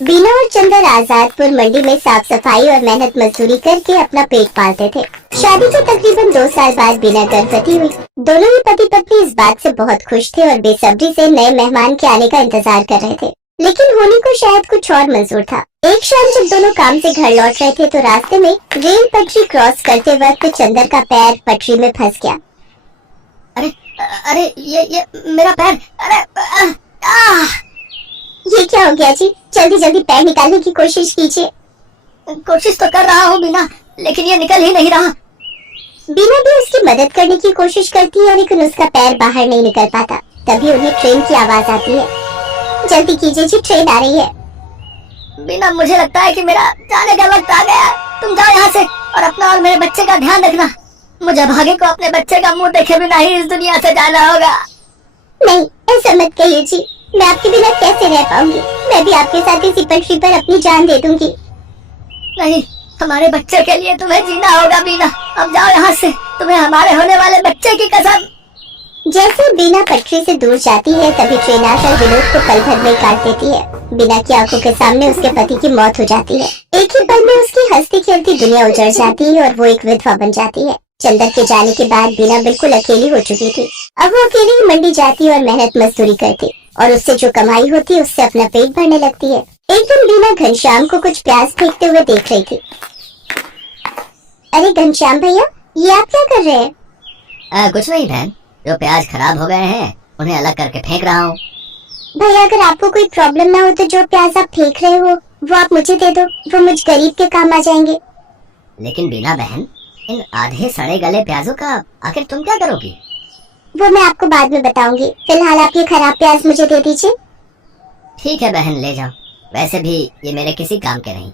बीना और चंदर आजादपुर मंडी में साफ सफाई और मेहनत मजदूरी करके अपना पेट पालते थे। शादी के तकरीबन 2 साल बाद बीना गर्भवती हुई। दोनों ही पति पत्नी इस बात से बहुत खुश थे और बेसब्री से नए मेहमान के आने का इंतजार कर रहे थे, लेकिन होने को शायद कुछ और मंजूर था। एक शाम जब दोनों काम से घर लौट रहे थे तो रास्ते में रेल पटरी क्रॉस करते वक्त चंदर का पैर पटरी में फंस गया। अरे अरे ये मेरा पैर, अरे ये क्या हो गया जी? जल्दी जल्दी पैर निकालने की कोशिश कीजिए। कोशिश तो कर रहा हूँ बीना, लेकिन ये निकल ही नहीं रहा। बीना भी उसकी मदद करने की कोशिश करती है लेकिन उसका पैर बाहर नहीं निकल पाता। तभी उन्हें ट्रेन की आवाज आती है। जल्दी कीजिए जी, ट्रेन आ रही है। बीना, मुझे लगता है कि मेरा जाने का वक्त आ गया। तुम जाओ यहाँ से और अपना और मेरे बच्चे का ध्यान रखना। मुझे भागे को अपने बच्चे का मुंह देखे बिना ही इस दुनिया से जाना होगा। नहीं, ऐसा मत कहिए जी, मैं आपके बिना कैसे रह पाऊंगी? मैं भी आपके साथ इसी पटरी पर अपनी जान दे दूंगी। नहीं, हमारे बच्चे के लिए तुम्हें जीना होगा बीना। अब जाओ यहाँ से, तुम्हें हमारे होने वाले बच्चे की कसम। जैसे बीना पटरी से दूर जाती है तभी ट्रेन आकर विनोद को पल भर में काट देती है। बीना की आंखों के सामने उसके पति की मौत हो जाती है। एक ही पल में उसकी हंसती खेलती दुनिया उजड़ जाती है और वो एक विधवा बन जाती है। चंदर के जाने के बाद बीना बिल्कुल अकेली हो चुकी थी। अब वो अकेली ही मंडी जाती और मेहनत मजदूरी करती और उससे जो कमाई होती उससे अपना पेट भरने लगती है। एक दिन बीना घनश्याम को कुछ प्याज फेंकते हुए देख रही थी। अरे घनश्याम भैया, ये आप क्या कर रहे हैं? कुछ नहीं बहन, जो प्याज खराब हो गए हैं उन्हें अलग करके फेंक रहा हूँ। भैया, अगर आपको कोई प्रॉब्लम ना हो तो जो प्याज आप फेंक रहे हो वो आप मुझे दे दो, वो मुझ गरीब के काम आ जाएंगे। लेकिन बीना बहन, इन आधे सड़े गले प्याजों का आखिर तुम क्या करोगी? वो मैं आपको बाद में बताऊंगी। फिलहाल आप ये खराब प्याज मुझे दे दीजिए। ठीक है बहन, ले जाओ। वैसे भी ये मेरे किसी काम के नहीं।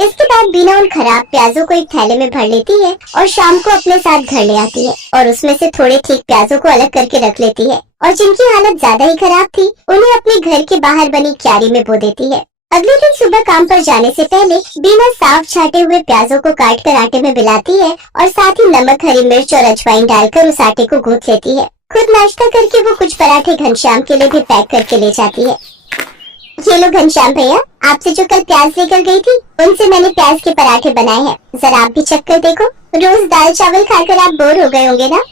इसके बाद बीना उन खराब प्याजों को एक थैले में भर लेती है और शाम को अपने साथ घर ले आती है और उसमें से थोड़े ठीक प्याजों को अलग करके रख लेती है और जिनकी हालत ज्यादा ही खराब थी उन्हें अपने घर के बाहर बनी क्यारी में बो देती है। अगले दिन सुबह काम पर जाने से पहले बीना साफ छाटे हुए प्याजों को काट कर आटे में मिलाती है और साथ ही नमक, हरी मिर्च और अजवाइन डालकर उस आटे को गूंथ लेती है। खुद नाश्ता करके वो कुछ पराठे घनश्याम के लिए भी पैक करके ले जाती है। ये लो घनश्याम भैया, आपसे जो कल प्याज लेकर गई थी उनसे मैंने प्याज के पराठे बनाए हैं, जरा आप भी चख कर देखो। रोज दाल चावल खाकर आप बोर हो गए होंगे ना?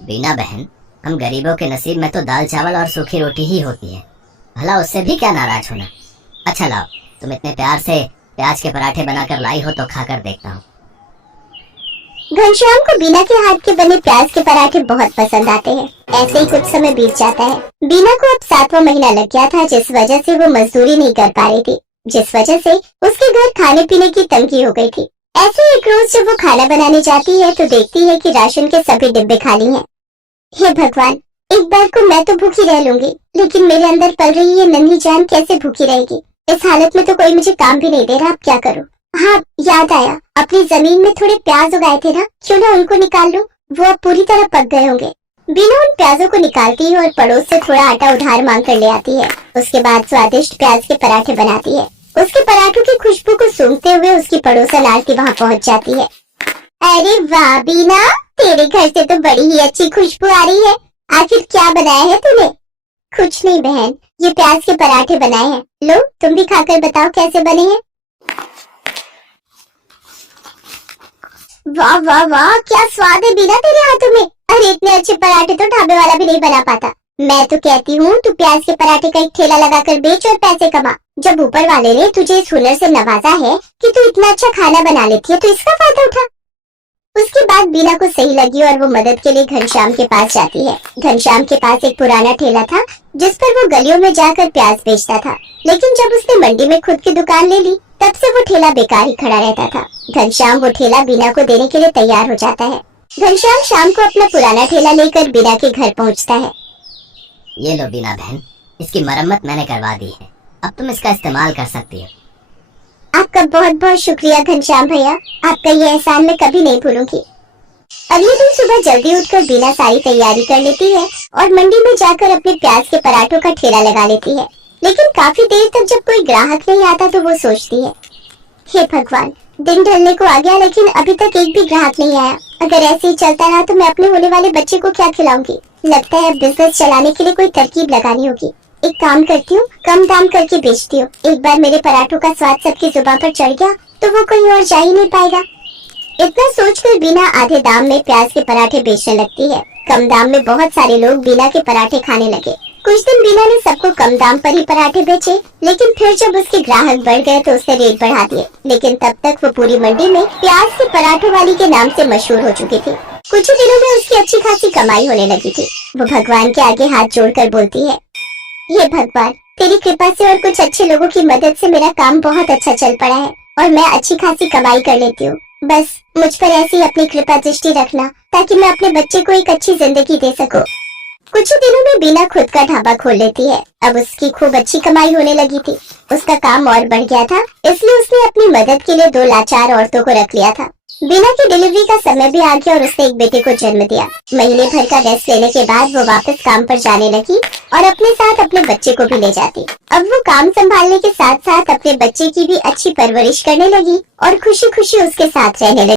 बीना बहन, हम गरीबों के नसीब में तो दाल चावल और सूखी रोटी ही होती है, भला उससे भी क्या नाराज होना। अच्छा लाओ, तुम इतने प्यार से प्याज के पराठे बनाकर लाई हो तो खाकर देखता हूँ। घनश्याम को बीना के हाथ के बने प्याज के पराठे बहुत पसंद आते हैं। ऐसे ही कुछ समय बीत जाता है। बीना को अब 7वां महीना लग गया था, जिस वजह से वो मजदूरी नहीं कर पा रही थी, जिस वजह से उसके घर खाने पीने की तंगी हो गई थी। ऐसे एक रोज जब वो खाना बनाने जाती है तो देखती है कि राशन के सभी डिब्बे खाली हैं। हे भगवान, एक बार को मैं तो भूखी रह लूंगी, लेकिन मेरे अंदर पल रही ये नन्ही जान कैसे भूखी रहेगी? इस हालत में तो कोई मुझे काम भी नहीं दे रहा, अब क्या करूं? हाँ, याद आया, अपनी जमीन में थोड़े प्याज उगाए थे ना, क्यों ना उनको निकाल लूं? वो अब पूरी तरह पक गए होंगे। बीना उन प्याजों को निकालती है और पड़ोस से थोड़ा आटा उधार मांग कर ले आती है। उसके बाद स्वादिष्ट प्याज के पराठे बनाती है। उसके पराठों की खुशबू को सूंघते हुए उसकी पड़ोसन आरती वहाँ पहुँच जाती है। अरे वाह बीना, तेरे घर से तो बड़ी ही अच्छी खुशबू आ रही है। आखिर क्या बनाया है तूने? कुछ नहीं बहन, ये प्याज के पराठे बनाए हैं। लो, तुम भी खाकर बताओ कैसे बने हैं। वाह वाह वाह, क्या स्वाद है बीना तेरे हाथों में। अरे इतने अच्छे पराठे तो ढाबे वाला भी नहीं बना पाता। मैं तो कहती हूँ तू प्याज के पराठे का एक ठेला लगाकर बेच और पैसे कमा। जब ऊपर वाले ने तुझे इस हुनर से नवाजा है कि तू इतना अच्छा खाना बना लेती है तो इसका फायदा उठा। उसके बाद बीना को सही लगी और वो मदद के लिए घनश्याम के पास जाती है। घनश्याम के पास एक पुराना ठेला था जिस पर वो गलियों में जाकर प्याज बेचता था, लेकिन जब उसने मंडी में खुद की दुकान ले ली तब से वो ठेला बेकार ही खड़ा रहता था। घनश्याम वो ठेला बीना को देने के लिए तैयार हो जाता है। घनश्याम शाम को अपना पुराना ठेला लेकर बीना के घर पहुँचता है। ये लो बीना बहन, इसकी मरम्मत मैंने करवा दी है, अब तुम इसका इस्तेमाल कर सकती हो। आपका बहुत बहुत शुक्रिया घनश्याम भैया, आपका ये एहसान मैं कभी नहीं भूलूंगी। अगले दिन सुबह जल्दी उठकर बीना सारी तैयारी कर लेती है और मंडी में जाकर अपने प्याज के पराठों का ठेला लगा लेती है। लेकिन काफी देर तक जब कोई ग्राहक नहीं आता तो वो सोचती है, हे भगवान, दिन ढलने को आ गया लेकिन अभी तक एक भी ग्राहक नहीं आया। अगर ऐसे ही चलता रहा तो मैं अपने होने वाले बच्चे को क्या खिलाऊंगी? लगता है बिजनेस चलाने के लिए कोई तरकीब लगानी होगी। एक काम करती हूँ, कम दाम करके बेचती हूँ। एक बार मेरे पराठों का स्वाद सबकी जुबान पर चढ़ गया तो वो कहीं और जा ही नहीं पाएगा। इतना सोचकर बीना आधे दाम में प्याज के पराठे बेचने लगती है। कम दाम में बहुत सारे लोग बीना के पराठे खाने लगे। कुछ दिन बीना ने सबको कम दाम पर ही पराठे बेचे, लेकिन फिर जब उसके ग्राहक बढ़ गए तो उसने रेट बढ़ा दिए। लेकिन तब तक वो पूरी मंडी में प्याज के पराठों वाली के नाम से मशहूर हो चुकी थी। कुछ ही दिनों में उसकी अच्छी खासी कमाई होने लगी थी। वो भगवान के आगे हाथ जोड़कर बोलती है, हे भगवान, तेरी कृपा से और कुछ अच्छे लोगों की मदद से मेरा काम बहुत अच्छा चल पड़ा है और मैं अच्छी खासी कमाई कर लेती हूँ। बस मुझ पर ऐसी अपनी कृपा दृष्टि रखना ताकि मैं अपने बच्चे को एक अच्छी जिंदगी दे सकूं। कुछ ही दिनों में बीना खुद का ढाबा खोल लेती है। अब उसकी खूब अच्छी कमाई होने लगी थी। उसका काम और बढ़ गया था, इसलिए उसने अपनी मदद के लिए 2 लाचार औरतों को रख लिया था। बीना की डिलीवरी का समय भी आ गया और उसने एक बेटे को जन्म दिया। महीने भर का रेस्ट लेने के बाद वो वापस काम पर जाने लगी और अपने साथ अपने बच्चे को भी ले जाती। अब वो काम संभालने के साथ साथ अपने बच्चे की भी अच्छी परवरिश करने लगी और खुशी खुशी उसके साथ रहने लगी।